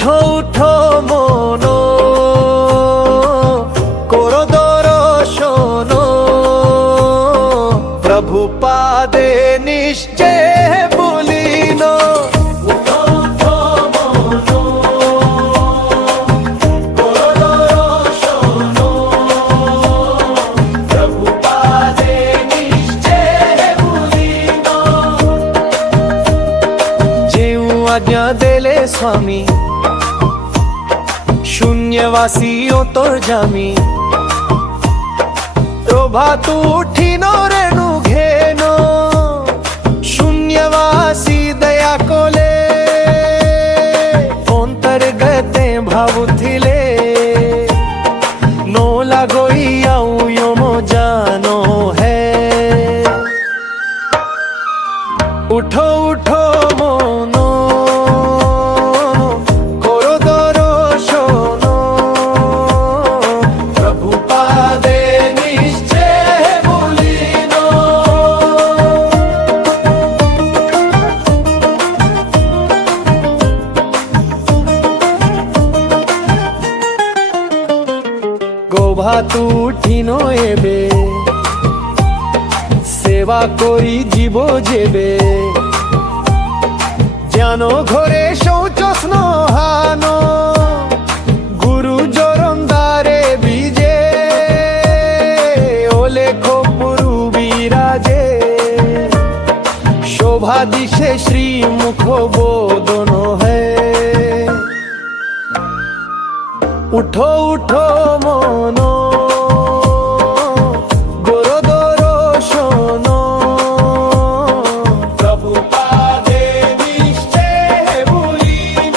উঠো উঠো মনো, করো দর্শন, প্রভু পাদে নিশ্চয় ভুলিন। উঠো উঠো মনো, করো দর্শন, প্রভু পাদে নিশ্চয় ভুলিন। যেউ আজ্ঞা দেলে স্বামী, শূন্যবাসী অন্তর্যামী, প্রভাত উঠিন রেণু ঘেন, শূন্যবাসী দয়া কলে, অন্তর্গতে ভাবুথিলে, নো লাগইয়াও যম জানো হে। উঠো উঠো মনো, করো দর্শন, প্রভু পাদে নিশ্চয় ভুলিন। গোভাত উঠিন এবে, সেবা করি জীব যেবে, জানো ঘরে শৌচ স্নহান, গুরু জরন্দারে বিজে, ওলে খপুরু বিরাজে, শোভা দিশে শ্রীমুখ বোদন হে। উঠো উঠো মনো, করো দর্শন, প্রভু পাদে নিশ্চয় ভুলিন।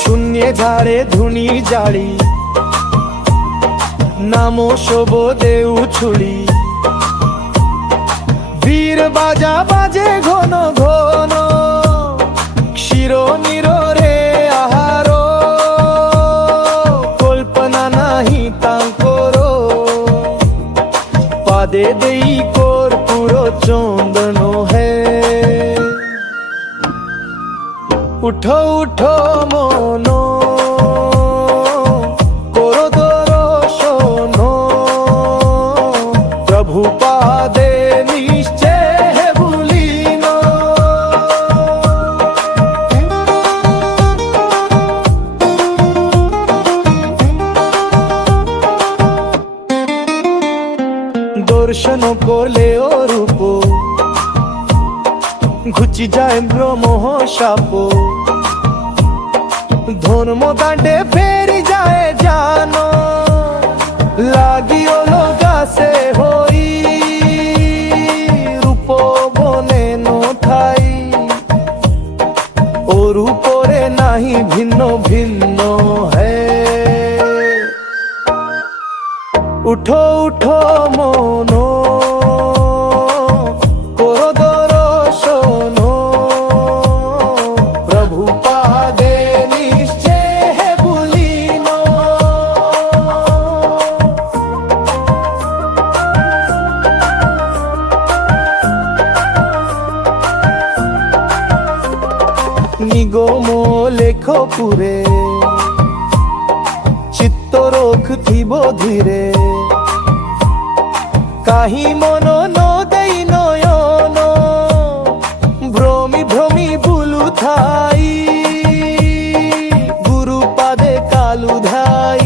শূন্যে ধারে ধুনি জাড়ি, নাম শোভ দেউ ছুড়ি, বীর বাজা বাজে ঘন ঘন, ক্ষীর নিরে আহার, কল্পনা নাহি তাঙ্কর, পাদে দেই কর্পূর চন্দন হে। উঠো উঠো মনো, করো দর্শন, প্রভু পাদে নিশ্চয় ভুলিন। দর্শন করলে ও রূপ, ঘুচি যায় ব্রহ্ম সাপ, ধর্ম দাণ্ডে ফেরি যায় জানো, লাগিও লোকাসে হই, রূপ বনে নথাই, ও রূপরে নাহি ভিন্ন ভিন্ন হে। উঠো উঠো মনো, করো দর্শন, প্রভু পাদে নিশ্চয় ভুলিন। নিগম লেখপুরে, চিত্ত রক্ষিব ধীরে, কাহি মন নদেই নয়ন, ভ্রমি ভ্রমি বুলু থাই, গুরু পাদে কালু ধাই,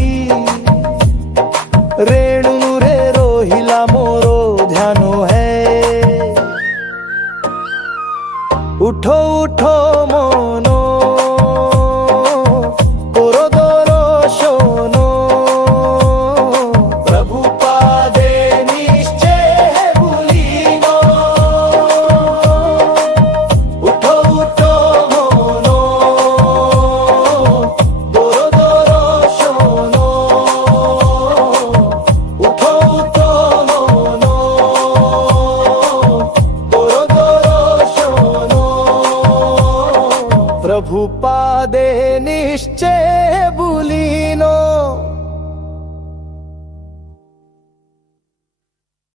রেণু রে রহিলা মোর ধ্যান হে। উঠো উঠো মনো, করো দর্শন, প্রভু পাদে নিশ্চয় ভুলিন। উঠো উঠো মনো, করো দর্শন, উঠো উঠো মনো, করো দর্শন, প্রভু পাদে নিশ্চয় ভুলি।